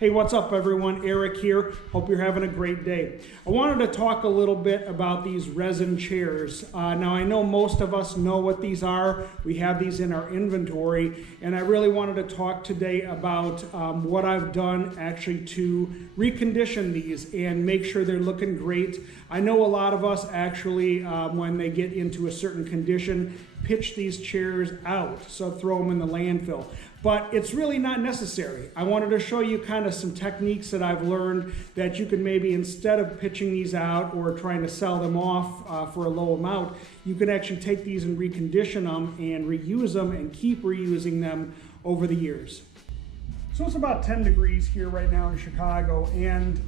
Hey, what's up everyone? Eric here. Hope you're having a great day. I wanted to talk a little bit about these resin chairs. Now I know most of us know what these are. We have these in our inventory, and I really wanted to talk today about what I've done actually to recondition these and make sure they're looking great. I know a lot of us actually, when they get into a certain condition, pitch these chairs out, so throw them in the landfill. But it's really not necessary. I wanted to show you kind of some techniques that I've learned that you can maybe, instead of pitching these out or trying to sell them off for a low amount, you can actually take these and recondition them and reuse them and keep reusing them over the years. So it's about 10 degrees here right now in Chicago, and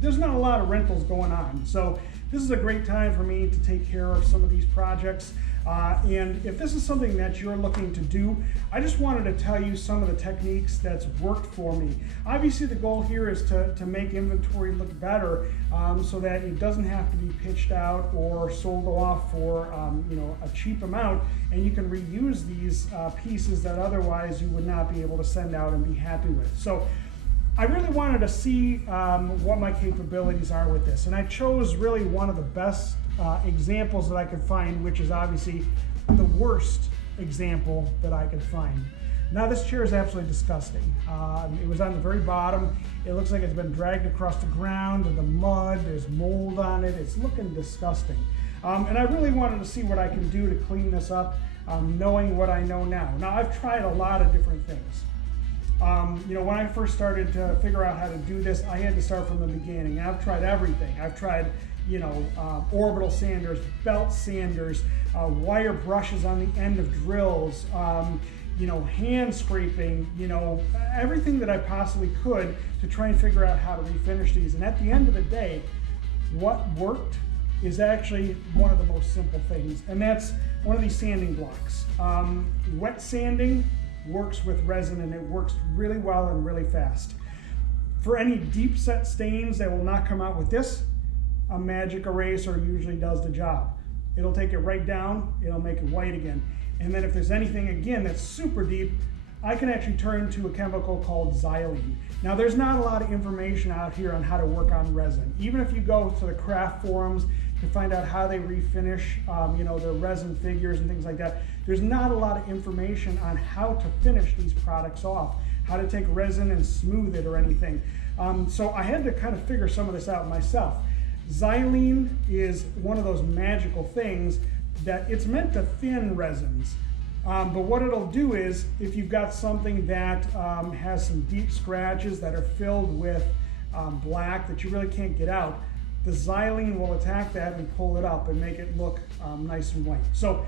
there's not a lot of rentals going on. So this is a great time for me to take care of some of these projects. And if this is something that you're looking to do, I just wanted to tell you some of the techniques that's worked for me. Obviously the goal here is to make inventory look better so that it doesn't have to be pitched out or sold off for a cheap amount, and you can reuse these pieces that otherwise you would not be able to send out and be happy with. So I really wanted to see what my capabilities are with this, and I chose really one of the best examples that I could find, which is obviously the worst example that I could find. Now this chair is absolutely disgusting. It was on the very bottom. It looks like it's been dragged across the ground with the mud. There's mold on it. It's looking disgusting. And I really wanted to see what I can do to clean this up, knowing what I know now. Now I've tried a lot of different things. When I first started to figure out how to do this, I had to start from the beginning. I've tried everything. I've tried orbital sanders, belt sanders, wire brushes on the end of drills, hand scraping, everything that I possibly could to try and figure out how to refinish these. And at the end of the day, what worked is actually one of the most simple things, and that's one of these sanding blocks. Wet sanding works with resin, and it works really well and really fast. For any deep set stains that will not come out with this, a magic eraser usually does the job. It'll take it right down, it'll make it white again. And then if there's anything, again, that's super deep, I can actually turn to a chemical called xylene. Now there's not a lot of information out here on how to work on resin. Even if you go to the craft forums to find out how they refinish their resin figures and things like that, there's not a lot of information on how to finish these products off, how to take resin and smooth it or anything. So I had to kind of figure some of this out myself. Xylene is one of those magical things that it's meant to thin resins. But what it'll do is, if you've got something that has some deep scratches that are filled with black that you really can't get out, the xylene will attack that and pull it up and make it look nice and white. So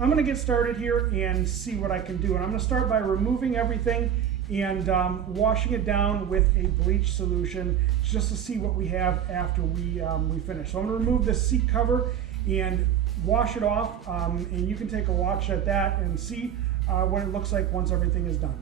I'm going to get started here and see what I can do. And I'm going to start by removing everything and washing it down with a bleach solution just to see what we have after we finish. So I'm going to remove this seat cover and wash it off, and you can take a watch at that and see what it looks like once everything is done.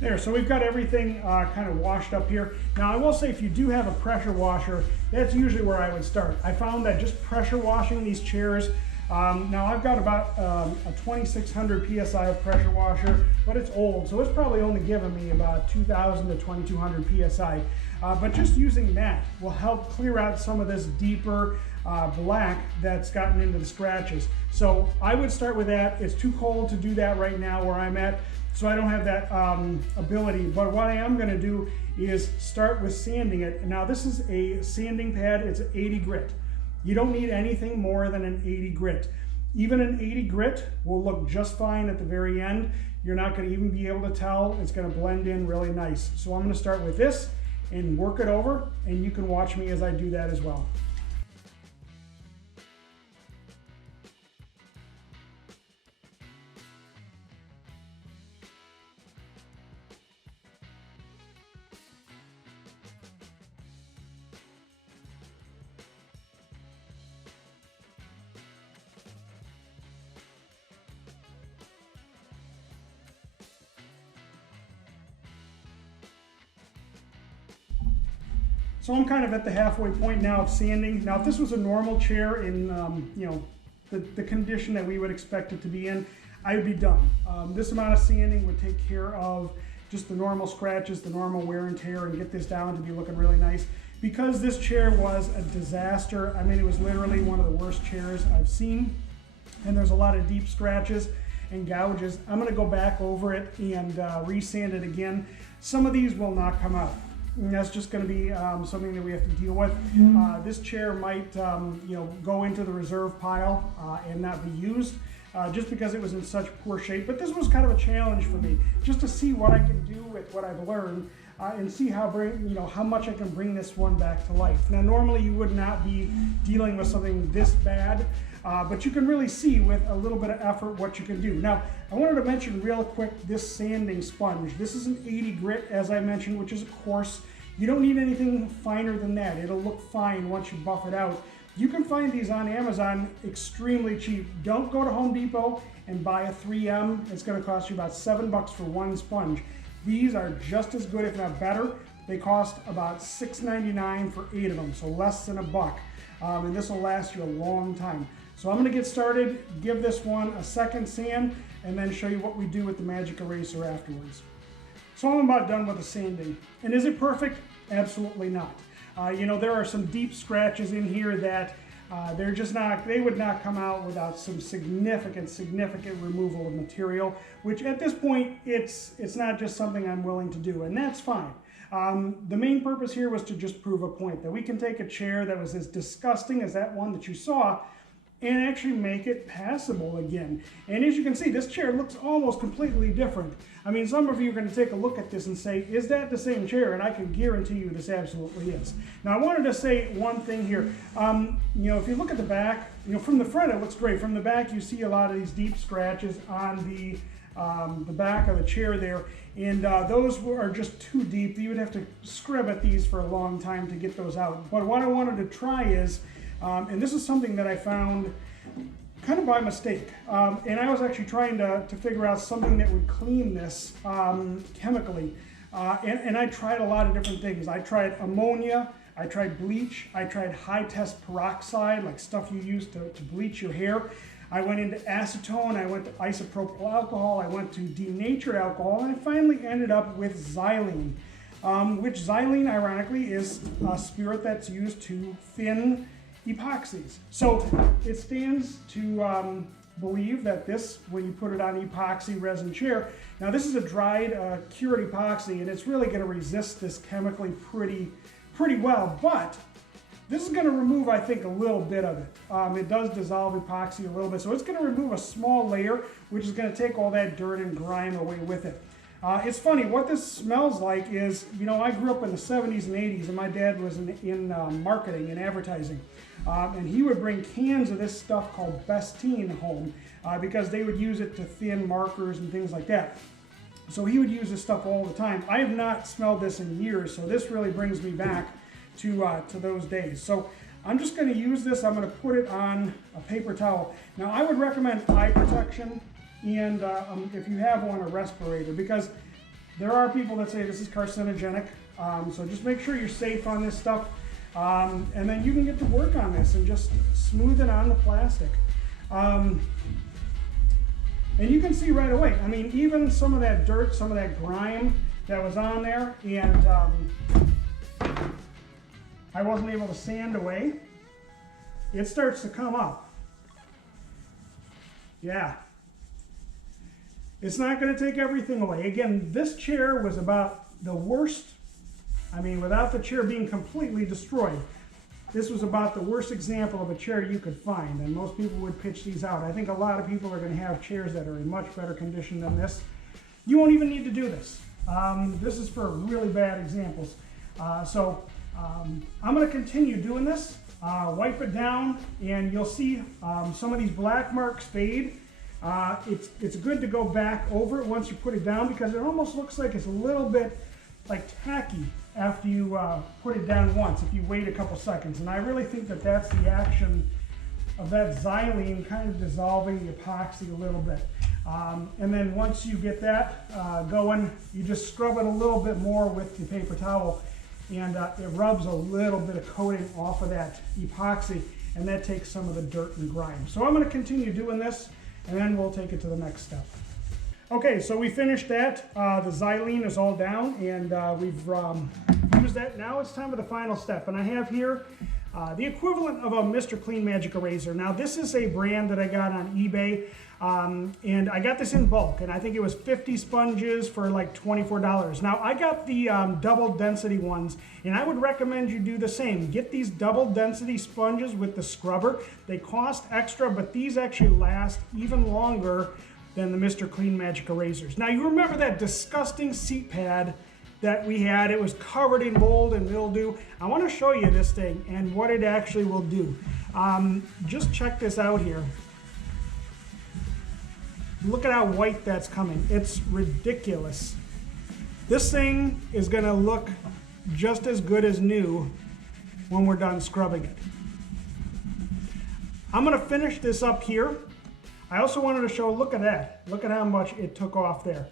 There, so we've got everything kind of washed up here. Now I will say, if you do have a pressure washer, that's usually where I would start. I found that just pressure washing these chairs, now I've got about a 2600 PSI of pressure washer, but it's old, so it's probably only giving me about 2000 to 2200 PSI. But just using that will help clear out some of this deeper black that's gotten into the scratches. So I would start with that. It's too cold to do that right now where I'm at, so I don't have that ability. But what I am going to do is start with sanding it. Now this is a sanding pad. It's an 80 grit. You don't need anything more than an 80 grit. Even an 80 grit will look just fine at the very end. You're not going to even be able to tell. It's going to blend in really nice. So I'm going to start with this and work it over, and you can watch me as I do that as well. So I'm kind of at the halfway point now of sanding. Now if this was a normal chair in you know, the condition that we would expect it to be in, I would be done. This amount of sanding would take care of just the normal scratches, the normal wear and tear, and get this down to be looking really nice. Because this chair was a disaster, I mean, it was literally one of the worst chairs I've seen, and there's a lot of deep scratches and gouges. I'm gonna go back over it and re-sand it again. Some of these will not come out. And that's just going to be something that we have to deal with. This chair might, you know, go into the reserve pile and not be used just because it was in such poor shape. But this was kind of a challenge for me, just to see what I can do with what I've learned and see how much I can bring this one back to life. Now, normally you would not be dealing with something this bad, but you can really see with a little bit of effort what you can do. Now, I wanted to mention real quick this sanding sponge. This is an 80 grit, as I mentioned, which is a coarse. You don't need anything finer than that. It'll look fine once you buff it out. You can find these on Amazon extremely cheap. Don't go to Home Depot and buy a 3M. It's going to cost you about $7 for one sponge. These are just as good, if not better. They cost about $6.99 for 8 of them, so less than $1. And this will last you a long time. So I'm going to get started, give this one a second sand, and then show you what we do with the magic eraser afterwards. So I'm about done with the sanding. And is it perfect? Absolutely not. You know, there are some deep scratches in here that they would not come out without some significant removal of material, which at this point, it's not just something I'm willing to do, and that's fine. The main purpose here was to just prove a point that we can take a chair that was as disgusting as that one that you saw and actually make it passable again. And as you can see, this chair looks almost completely different. I mean, some of you are going to take a look at this and say, is that the same chair? And I can guarantee you this absolutely is. Now, I wanted to say one thing here. You know, if you look at the back, you know, from the front it looks great. From the back, you see a lot of these deep scratches on the back of the chair there. And those are just too deep. You would have to scrub at these for a long time to get those out. But what I wanted to try is, and this is something that I found kind of by mistake. And I was actually trying to figure out something that would clean this chemically. And I tried a lot of different things. I tried ammonia, I tried bleach, I tried high test peroxide, like stuff you use to bleach your hair. I went into acetone, I went to isopropyl alcohol, I went to denatured alcohol, and I finally ended up with xylene. Which xylene, ironically, is a spirit that's used to thin epoxies. So it stands to believe that this, when you put it on epoxy resin chair, now this is a dried cured epoxy, and it's really going to resist this chemically pretty well, but this is going to remove, I think, a little bit of it. It does dissolve epoxy a little bit, so it's going to remove a small layer, which is going to take all that dirt and grime away with it. It's funny, what this smells like is, you know, I grew up in the 70s and 80s, and my dad was in marketing and advertising. And he would bring cans of this stuff called Bestine home because they would use it to thin markers and things like that. So he would use this stuff all the time. I have not smelled this in years, so this really brings me back to those days. So I'm just going to use this. I'm going to put it on a paper towel. Now, I would recommend eye protection, and if you have one, a respirator, because there are people that say this is carcinogenic. So just make sure you're safe on this stuff. And then you can get to work on this and just smooth it on the plastic. And you can see right away, I mean, even some of that dirt, some of that grime that was on there, and I wasn't able to sand away, it starts to come up. Yeah. It's not going to take everything away. Again, this chair was about the worst. I mean, without the chair being completely destroyed, this was about the worst example of a chair you could find, and most people would pitch these out. I think a lot of people are going to have chairs that are in much better condition than this. You won't even need to do this. This is for really bad examples. I'm going to continue doing this, wipe it down, and you'll see some of these black marks fade. It's good to go back over it once you put it down, because it almost looks like it's a little bit like tacky after you put it down once, if you wait a couple seconds. And I really think that that's the action of that xylene kind of dissolving the epoxy a little bit. And then once you get that going, you just scrub it a little bit more with the paper towel. and it rubs a little bit of coating off of that epoxy, and that takes some of the dirt and grime. So I'm going to continue doing this, and then we'll take it to the next step. Okay, so we finished that. The xylene is all down, and we've used that. Now it's time for the final step, and I have here the equivalent of a Mr. Clean Magic Eraser. Now this is a brand that I got on eBay, and I got this in bulk, and I think it was 50 sponges for like $24. Now I got the double density ones, and I would recommend you do the same. Get these double density sponges with the scrubber. They cost extra, but these actually last even longer than the Mr. Clean Magic Erasers. Now you remember that disgusting seat pad that we had? It was covered in mold and mildew. I want to show you this thing and what it actually will do. Just check this out here. Look at how white that's coming. It's ridiculous. This thing is going to look just as good as new when we're done scrubbing it. I'm going to finish this up here. I also wanted to show, look at that. Look at how much it took off there.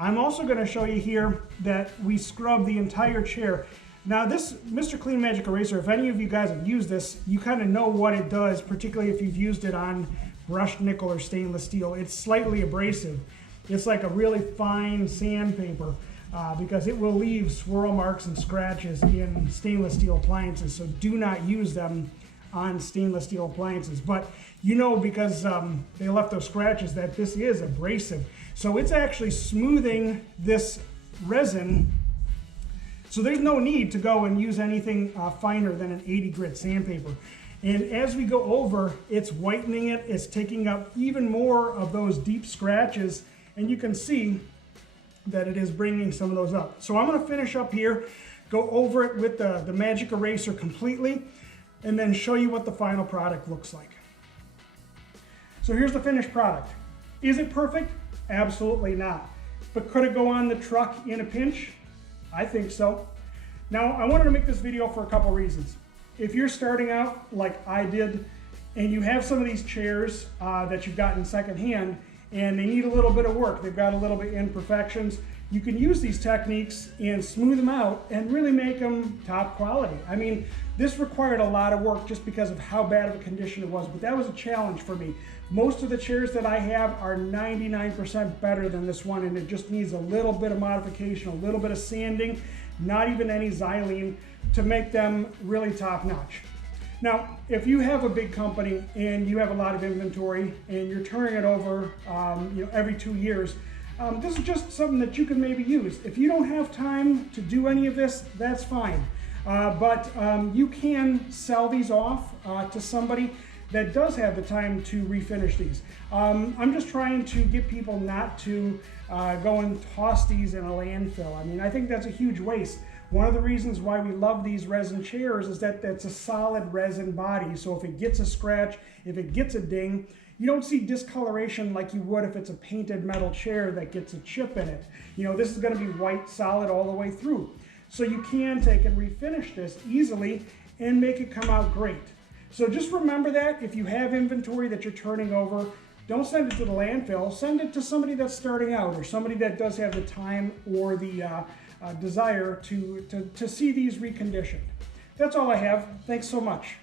I'm also going to show you here that we scrub the entire chair. Now this Mr. Clean Magic Eraser, if any of you guys have used this, you kind of know what it does, particularly if you've used it on brushed nickel or stainless steel. It's slightly abrasive. It's like a really fine sandpaper because it will leave swirl marks and scratches in stainless steel appliances, so do not use them on stainless steel appliances. But you know, because they left those scratches, that this is abrasive. So it's actually smoothing this resin, so there's no need to go and use anything finer than an 80 grit sandpaper. And as we go over, it's whitening it, it's taking up even more of those deep scratches, and you can see that it is bringing some of those up. So I'm going to finish up here, go over it with the Magic Eraser completely, and then show you what the final product looks like. So here's the finished product. Is it perfect? Absolutely not. But could it go on the truck in a pinch? I think so. Now, I wanted to make this video for a couple reasons. If you're starting out like I did, and you have some of these chairs that you've gotten secondhand, and they need a little bit of work, they've got a little bit of imperfections, you can use these techniques and smooth them out and really make them top quality. I mean, this required a lot of work just because of how bad of a condition it was, but that was a challenge for me. Most of the chairs that I have are 99% better than this one, and it just needs a little bit of modification, a little bit of sanding, not even any xylene, to make them really top notch. Now, if you have a big company and you have a lot of inventory and you're turning it over every 2 years, this is just something that you can maybe use. If you don't have time to do any of this, that's fine. But you can sell these off to somebody that does have the time to refinish these. I'm just trying to get people not to go and toss these in a landfill. I mean, I think that's a huge waste. One of the reasons why we love these resin chairs is that it's a solid resin body. So if it gets a scratch, if it gets a ding, you don't see discoloration like you would if it's a painted metal chair that gets a chip in it. You know, this is going to be white solid all the way through. So you can take and refinish this easily and make it come out great. So just remember that if you have inventory that you're turning over, don't send it to the landfill, send it to somebody that's starting out or somebody that does have the time or the desire to see these reconditioned. That's all I have. Thanks so much.